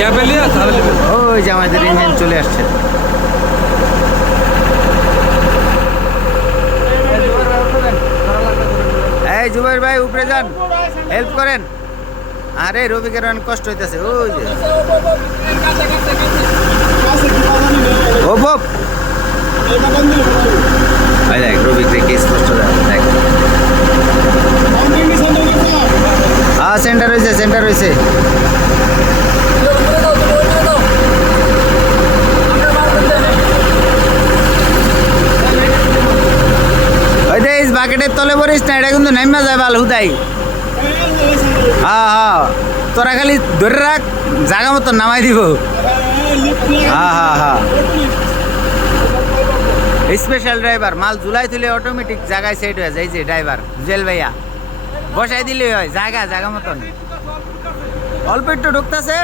ওই যে আমাদের ইঞ্জিন চলে আসছে। এই জুবাইর ভাই উপরে যান, হেল্প করেন। আরে রবিকের অনেক কষ্ট হইতেছে। ওই যে ও বাপ, দেখ রবিক দেখে স্পষ্ট দেখ। হ্যাঁ সেন্টার হয়েছে, সেন্টার হয়েছে। ওই দেখ বাকেটের তলে পড়িস না, এটা কিন্তু নেমে যায় বাল হুদাই। হ্যাঁ হ্যাঁ, তোরা খালি ধরে রাখ, জায়গা মতো নামাই দিব। হ্যাঁ হ্যাঁ হ্যাঁ, স্পেশাল ড্রাইভার, মাল জুলাই তুলে অটোমেটিক জায়গায় সেট হয়ে যায়। এই যে ড্রাইভার জুয়েল ভাইয়া বসাই দিলে হয়, জায়গা মতন। অল্প একটু ঢুকতেছে।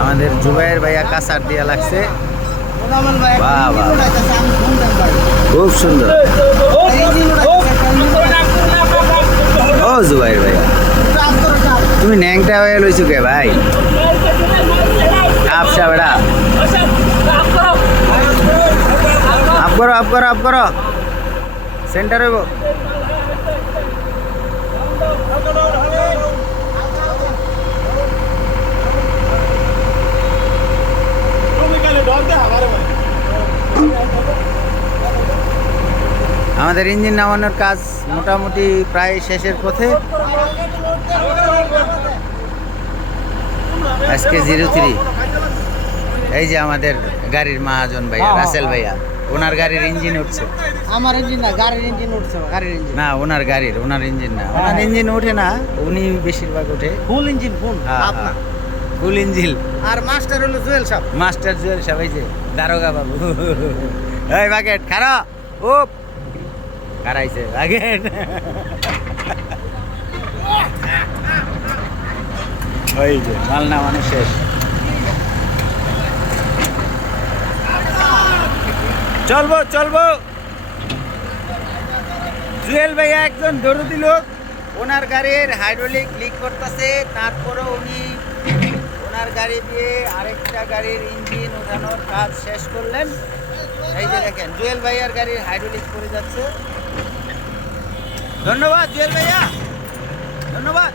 আমাদের জুবাইর ভাইয়া কাসার দিয়া লাগছে। বাহ বাহ, খুব সুন্দর। ও জুবাইর ভাইয়া, তুমি ন্যাংটা হয়ে লইছো কে ভাই? আপসা বেড়া, আপ করো সেন্টার হইব। আমাদের ইঞ্জিন নামানোর কাজ মোটামুটি প্রায় শেষের পথে। আজকে 03, এই যে আমাদের গাড়ির মহাজন ভাইয়া রাসেল ভাইয়া, ওনার গাড়ির ইঞ্জিন উঠছে। আমার ইঞ্জিন না, গাড়ির ইঞ্জিন উঠছে। গাড়ির ইঞ্জিন না, ওনার ইঞ্জিন না, ওনার ইঞ্জিন ওঠে না, উনি বেশিরভাগ ওঠে ফুল ইঞ্জিন, ফুল আপনার ফুল ইঞ্জিন। আর মাস্টার হলো জুয়েল সাহেব। মাস্টার জুয়েল সাহেব, এই যে দারোগা বাবু। এই বাকেট খারা, ও খারাইছে বাকেট। ওই যে মাল নামানো শেষ। চলবো। জুয়েল ভাইয়া একজন দরদি লোক, ওনার গাড়ির হাইড্রোলিক লিক করতেছে, তারপরে উনি ওনার গাড়ি দিয়ে আরেকটা গাড়ির ইঞ্জিন ওঠানোর কাজ শেষ করলেন। এই যে দেখেন জুয়েল ভাইয়ার গাড়ির হাইড্রোলিক করে যাচ্ছে। ধন্যবাদ জুয়েল ভাইয়া, ধন্যবাদ।